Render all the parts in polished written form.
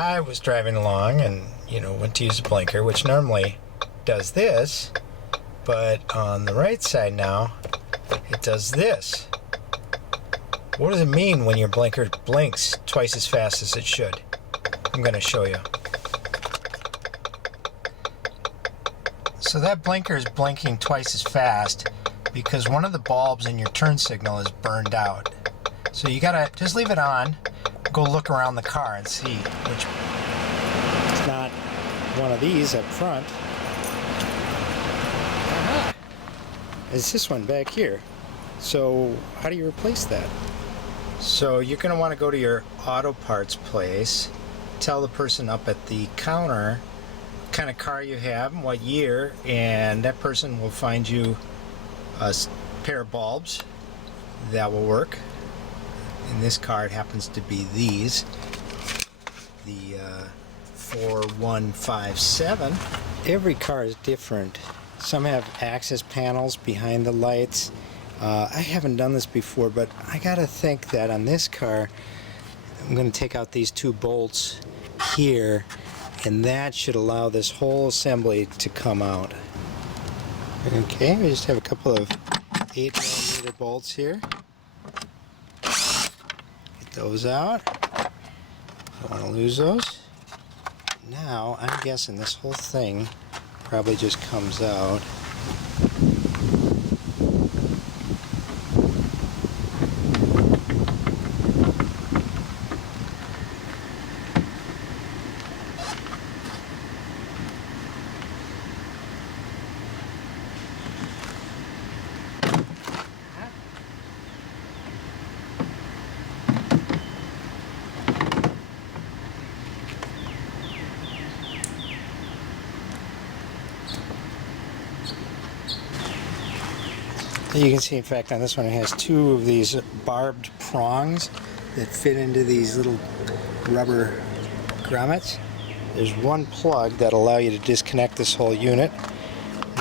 I was driving along and, went to use a blinker, which normally does this, but on the right side now, it does this. What does it mean when your blinker blinks twice as fast as it should? I'm going to show you. So that blinker is blinking twice as fast because one of the bulbs in your turn signal is burned out. So you gotta just leave it on, go look around the car and see which. It's not one of these up front. It's this one back here. So how do you replace that? So you're gonna want to go to your auto parts place, tell the person up at the counter what kind of car you have and what year, and that person will find you a pair of bulbs that will work. In this car it happens to be these, the 4157. Every car is different. Some have access panels behind the lights. I haven't done this before, but I gotta think that on this car I'm going to take out these two bolts here, and that should allow this whole assembly to come out. Okay, we just have a couple of 8mm bolts here. Get those out. Don't want to lose those. Now, I'm guessing this whole thing probably just comes out. You can see, in fact, on this one it has two of these barbed prongs that fit into these little rubber grommets. There's one plug that'll allow you to disconnect this whole unit.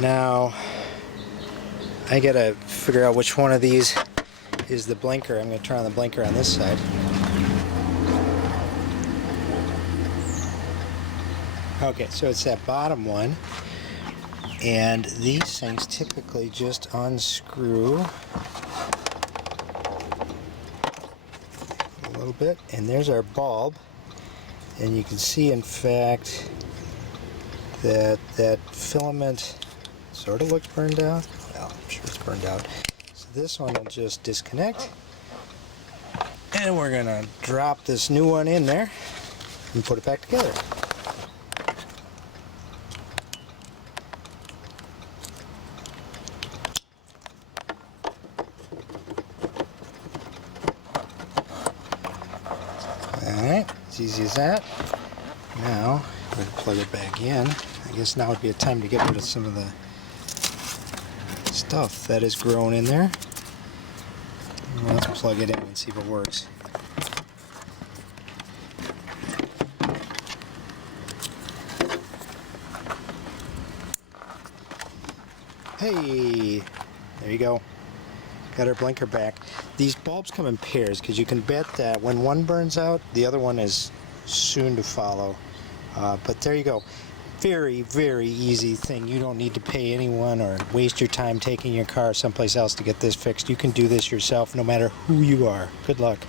Now, I gotta figure out which one of these is the blinker. I'm going to turn on the blinker on this side. Okay, so it's that bottom one. And these things typically just unscrew a little bit, and there's our bulb, and you can see, in fact, that that filament sort of looks burned out. Well, I'm sure it's burned out. So this one will just disconnect, and we're gonna drop this new one in there and put it back together. Alright, as easy as that. Now, we're going to plug it back in. I guess now would be a time to get rid of some of the stuff that has grown in there. Well, let's plug it in and see if it works. Hey! There you go. Got our blinker back. These bulbs come in pairs because you can bet that when one burns out, the other one is soon to follow. But there you go. Very, very easy thing. You don't need to pay anyone or waste your time taking your car someplace else to get this fixed. You can do this yourself no matter who you are. Good luck.